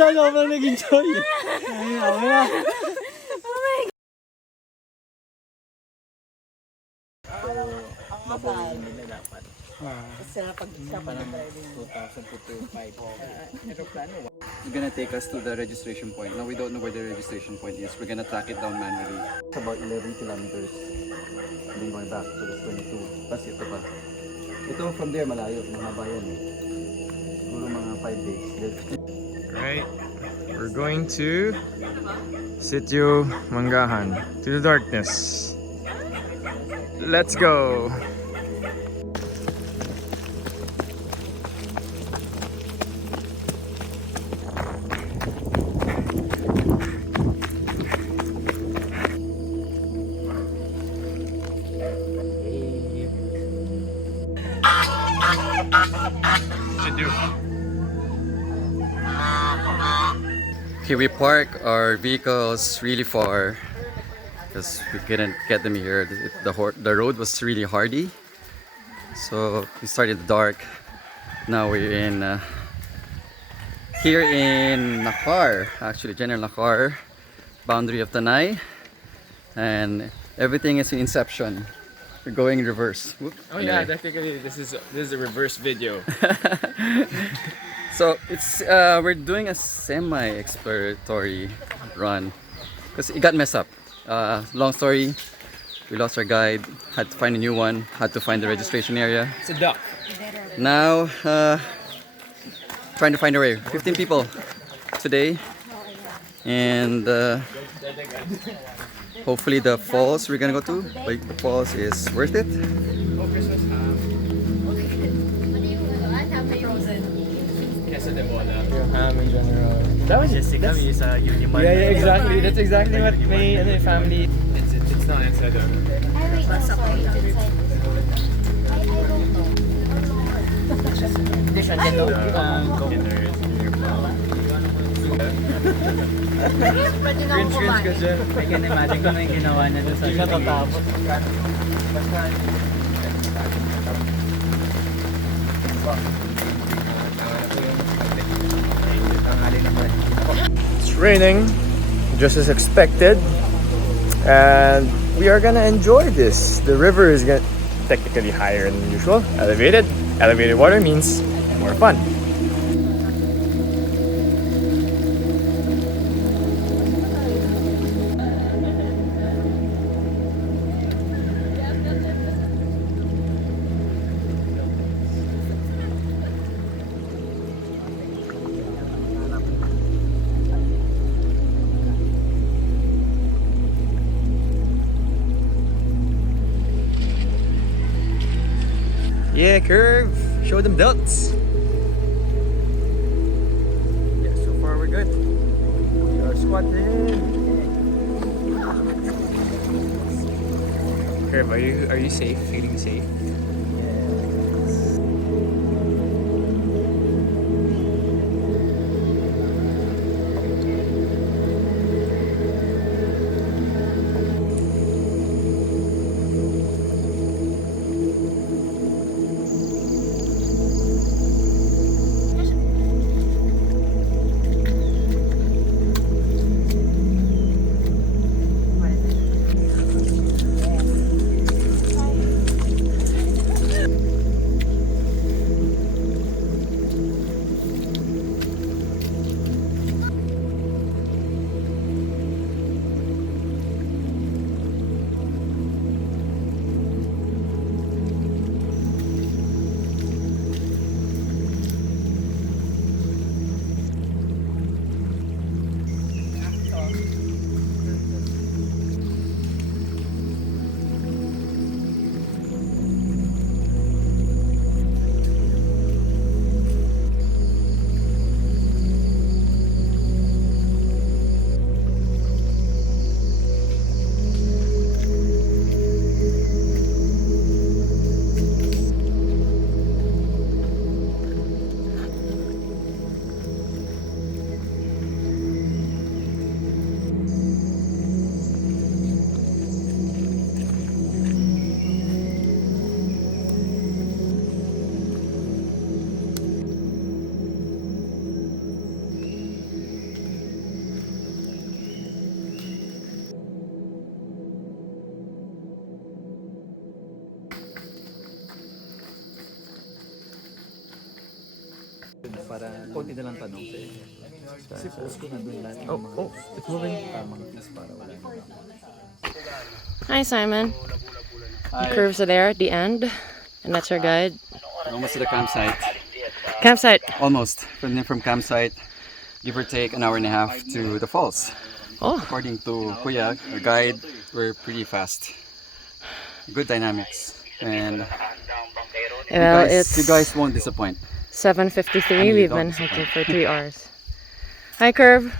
siya sobrang nag-enjoy. Ay, ako na. Mabuhay nila dapat. Kasi pag-isapan ng driving. 2,000 to 2,500. Aeroplano. It's gonna take us to the registration point. Now we don't know where the registration point is. We're gonna track it down manually. It's about 11 kilometers. And then going back to the 22. Tapos ito pa. Ito from there malayo. Mahaba yan eh. Siguro mga 5 days. Right, we're going to Sitio Manggahan, to the darkness. Let's go. Okay, we park our vehicles really far because we couldn't get them here. The road was really hardy, so we started dark. Now we're in here in Nakar, actually General Nakar, boundary of Tanay, and everything is in inception. We're going in reverse. Whoop. Oh yeah, technically this is a reverse video. So it's we're doing a semi-exploratory run because it got messed up. Long story, we lost our guide, had to find a new one, had to find the registration area. It's a duck. Now trying to find our way. 15 people today, and hopefully the falls we're gonna go to, like the falls, is worth it. Yung ham in general. That was just kami sa Uniman. Yeah, exactly. That's exactly what my family. It's not inside the. Wait, no, sorry. It's inside. I don't know. Hindi siya dito. Screens ka dyan. I can imagine kung ano yung ginawa niya doon sa hindi natatapos. It's raining, just as expected, and we are gonna enjoy this. The river is technically higher than usual, elevated. Elevated water means more fun. Yeah, curve. Show them delts. Yeah, so far we're good. We are squatting. Kerv, are you safe? Feeling safe? konti na lang tanong sa inyo. Kasi post ko na doon lahat ng mga It's moving. tamang keys para wala na. Hi, Simon. The curves are there at the end, and that's our guide. Almost to the campsite. Campsite. Almost. From campsite, give or take an hour and a half to the falls. Oh, According to Kuya, our guide, we're pretty fast. Good dynamics. And well, you it's guys won't disappoint. 7:53. We've been hiking for 3 hours. Hi, Curve.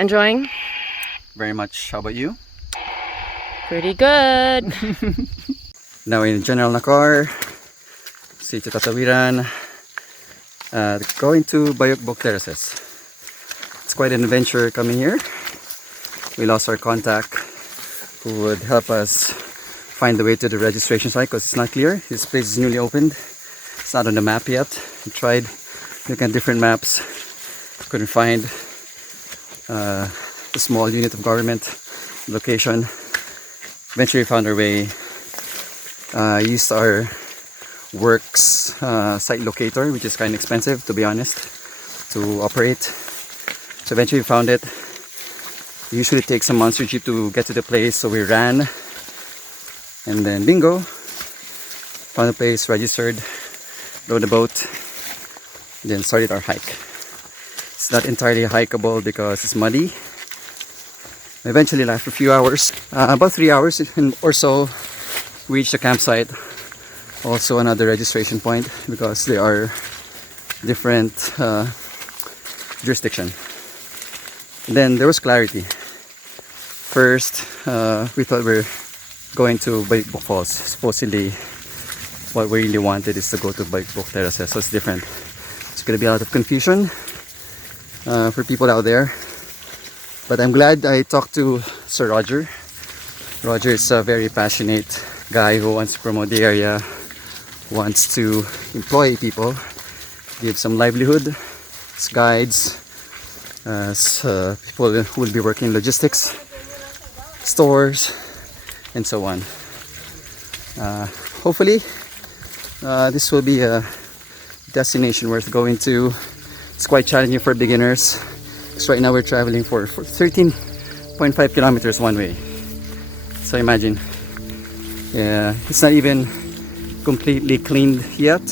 Enjoying? Very much. How about you? Pretty good. Now in General Nakar, Sitio Tatatwiran, going to Bayukbok Terraces. It's quite an adventure coming here. We lost our contact who would help us find the way to the registration site because it's not clear. This place is newly opened. It's not on the map yet. We tried looking at different maps. Couldn't find a small unit of government location. Eventually found our way. Used our works site locator, which is kind of expensive to be honest, to operate. So eventually found it. It usually takes a monster jeep to get to the place, so we ran. And then bingo, found a place, registered, rode the boat, then started our hike. It's not entirely hikeable because it's muddy. Eventually, after a few hours, about 3 hours or so, reached the campsite. Also another registration point because they are different jurisdiction. Then there was clarity. First, we thought we were going to Bayukbok Falls. Supposedly, what we really wanted is to go to Bayukbok Terraces, so it's different. It's going to be a lot of confusion for people out there. But I'm glad I talked to Sir Roger. Roger is a very passionate guy who wants to promote the area, wants to employ people, give some livelihood as guides, as people who will be working in logistics, stores, and so on. Hopefully, this will be a destination worth going to. It's quite challenging for beginners. So right now we're traveling for 13.5 kilometers one way. So imagine, it's not even completely cleaned yet.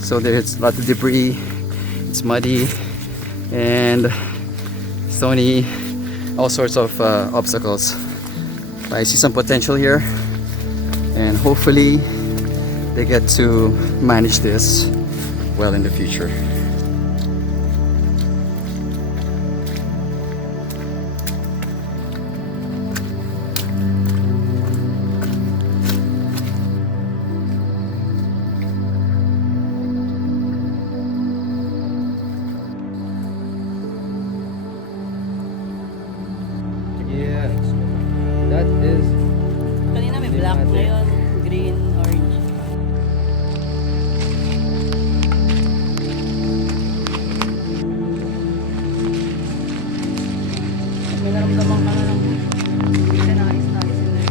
So there's a lot of debris. It's muddy and stony, all sorts of obstacles. I see some potential here, and hopefully they get to manage this well in the future. Yeah. That is Kanina may black, ngayon green, orange. May naramdaman ka na lang. Hindi ka nais-nais na.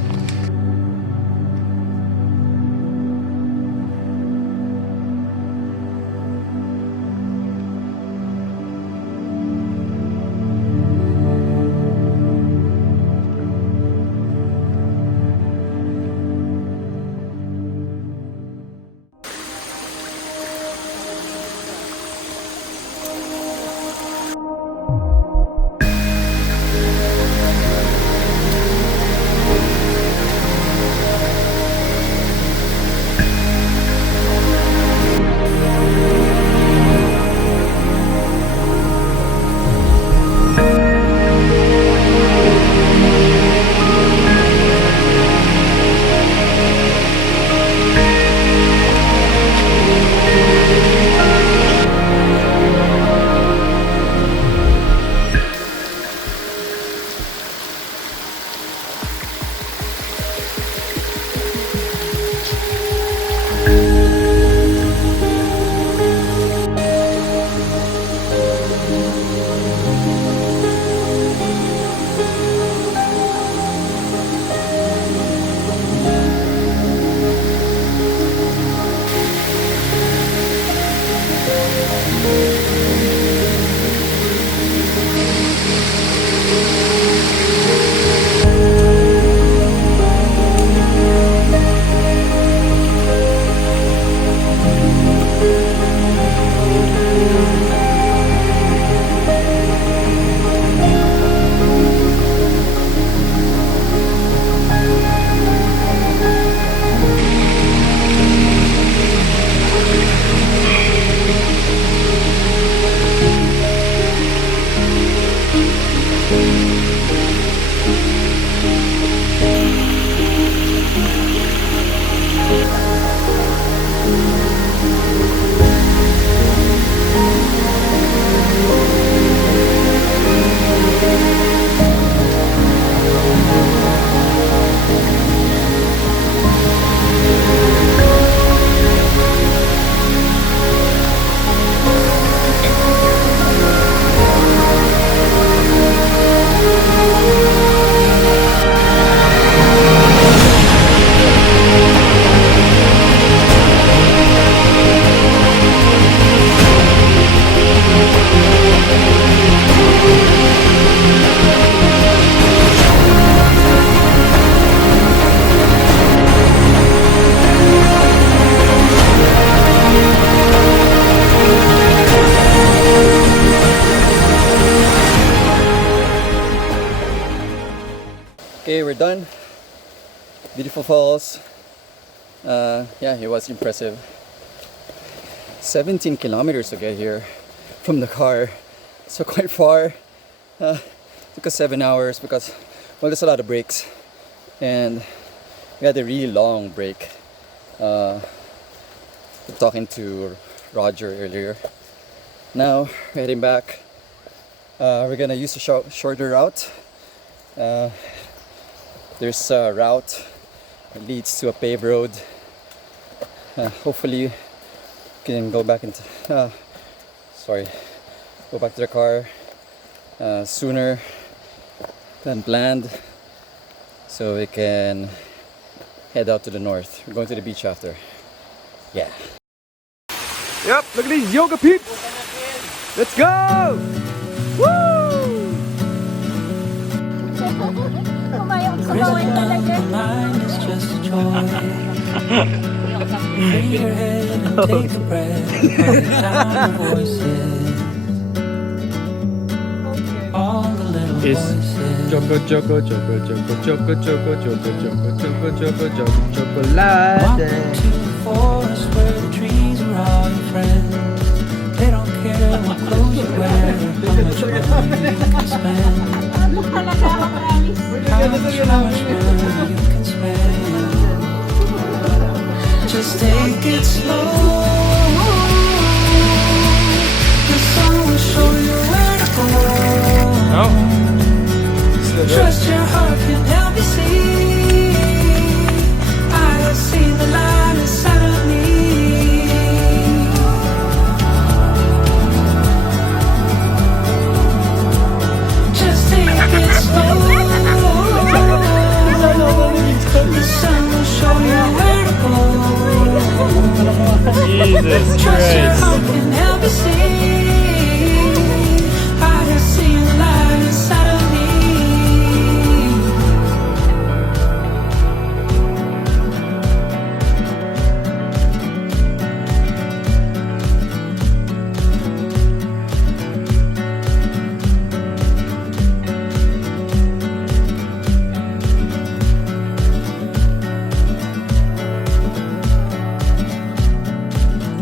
Okay, we're done. Beautiful falls. Yeah, it was impressive. 17 kilometers to get here from the car, so quite far. Took us 7 hours because, well, there's a lot of breaks, and we had a really long break. Talking to Roger earlier. Now we're heading back. We're gonna use a shorter route. There's a route that leads to a paved road. Hopefully we can go back into go back to the car sooner than planned, so we can head out to the north. We're going to the beach after. Yeah. Yep, look at these yoga peeps. Let's go! Woo! Kumayong kumawin talaga. Mine is just a joy. Lay your head and take a breath. Put down the voices. All the little voices. Choco, choco, choco, choco, choco, choco, choco, choco, choco, choco, choco, chocolate. Walking to the forest where the trees are all your friends. They don't care what clothes you wear or how much money you can spend. Ano talaga ako, promise? How much money you can spend. Just take it slow. The sun will show you where to go. Trust your heart can help you see. I have seen the light inside of me. Just take it slow. The sun will show you where to go. Jesus Trust your Christ. heart can help you see. I have seen the light inside of me.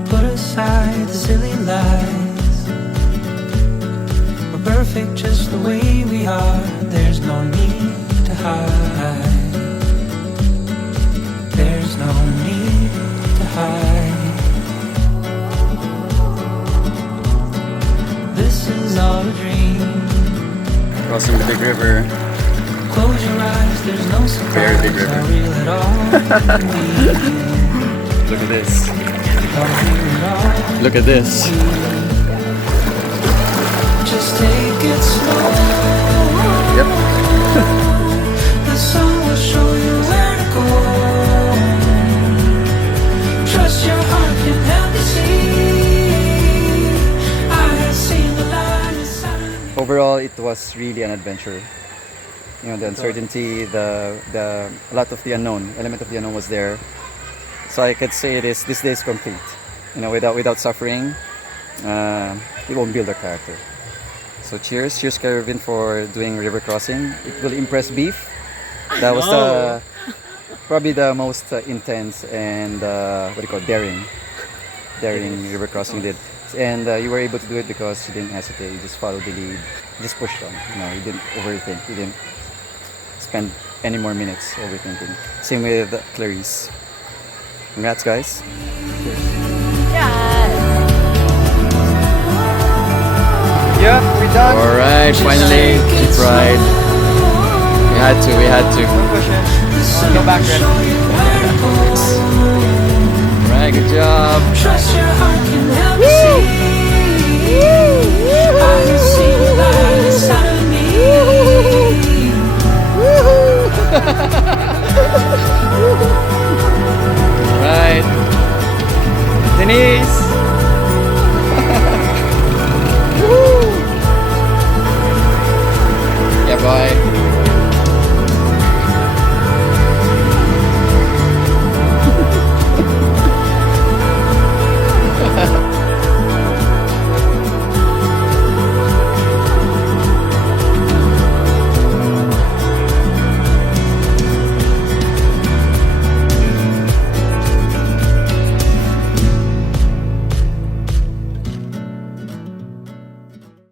Put aside the silly lies. We're perfect just the way we are. There's no need to hide. There's no need to hide. This is all a dream. Crossing the big river. Close your eyes, there's no Very surprise. big river. Not real at all. Look at this. Not real at all. Look at this. Just take it slow. Yep. The sun will show you where to go. Trust your heart can help you see. I have seen the light inside of me. Overall, it was really an adventure. You know, the uncertainty, a lot of the unknown, element of the unknown was there. So I could say this day is complete. You know, without suffering, it won't build a character. So cheers Kervin for doing river crossing. It will impress Beef. That was probably the most intense and daring river crossing you did. And you were able to do it because you didn't hesitate. You just followed the lead. You just pushed on. You know, you didn't overthink. You didn't spend any more minutes overthinking. Same with Clarisse. Congrats, guys. Yeah, we're done. All right, finally, she tried. We had to. Go back then. All right, good job. Trust your heart can help you see.